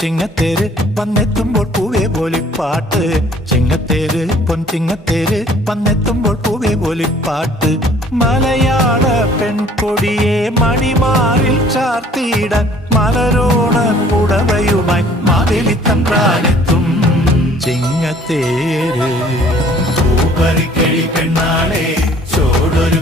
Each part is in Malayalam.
ചിങ്ങത്തേര് വന്നെത്തുമ്പോൾ പൂവേ പോലിപ്പാട്ട് ചിങ്ങത്തേര് പൊൻ ചിങ്ങത്തേര് വന്നെത്തുമ്പോൾ പൂവേ പോലിപ്പാട്ട് മലയാള പെൺകൊടിയെ മണിമാറിൽ ചാർത്തിയിടാൻ മലരോണ പുടവയുമായി മാവേലിത്തം പ്രാനെത്തും ചിങ്ങത്തേര് പൂപ്പറിക്കടി പെണ്ണാളെ ചോടൊരു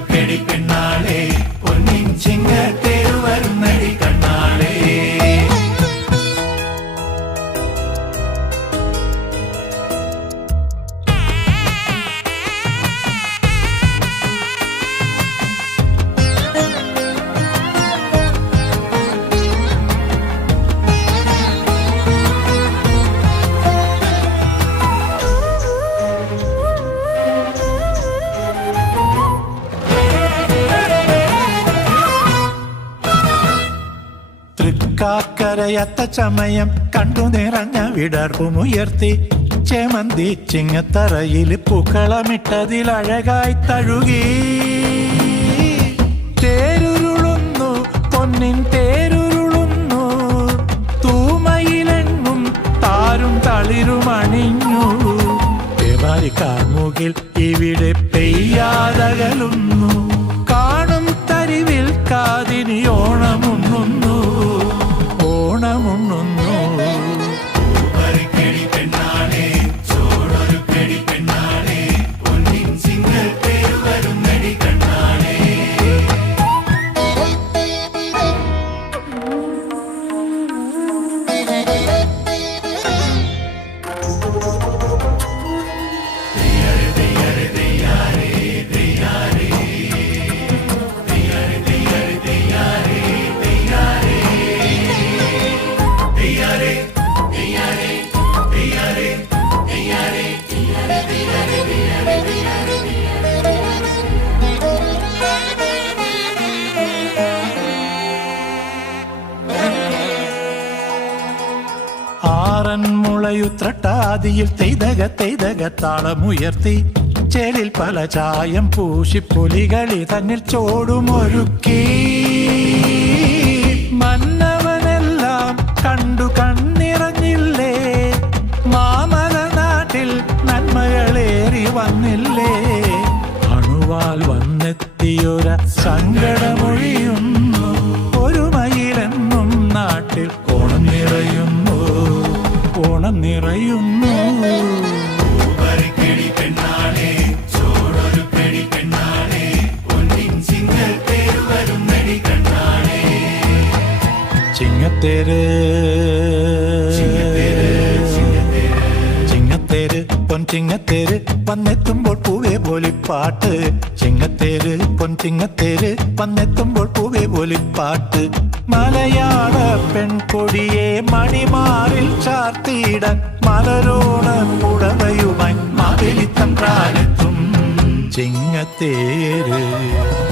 തൃക്കാക്കരയത്ത ചമയം കണ്ടു നിറഞ്ഞ വിടർപ്പുമുയർത്തി ചേമന്തി ചിങ്ങത്തറയിൽ പൂക്കളമിട്ടതിൽ അഴകായി തഴുകി. തേരുരുളുന്നു പൊന്നിൻ തേരുരുളുന്നു. തൂമയിലെങ്ങും താരും തളിരുമണിഞ്ഞു കാർമുകിൽ ഇവിടെ പെയ്യാതകലുന്നു. കാണും തരിവിൽ കാതിനി ഓണമുണ്ണുന്നു ആറന്മുളയുത്രട്ടാതിയിൽ തെയ്തക തെയ്തക താളമുയർത്തി ചേലിൽ പല ചായം പൂശി പുലികളി തന്നിൽ ചോടുമൊരുക്കി. വന്നെത്തിയൊര സങ്കടമൊഴിയുന്നു. ഒരു നാട്ടിൽ ഓണം നിറയുന്നു. ഓണം നിറയുന്നു. ചിങ്ങത്തേര് ചിങ്ങത്തേര് പൊൻ ചിങ്ങത്തേര് വന്നെത്തുമ്പോൾ പൂവേ പോലിപ്പാട്ട് ചിങ്ങത്തേര് പൊൻ ചിങ്ങത്തേര് വന്നെത്തുമ്പോൾ പൂവേ പോലിപ്പാട്ട് മലയാള പെൺകൊടിയെ മണിമാറിൽ ചാർത്തിയിടാൻ മലരോണ പുടവയുമായി മാവേലിത്തം പ്രാനെത്തും ചിങ്ങത്തേര് പൂപ്പറിക്കടി പെണ്ണാളെ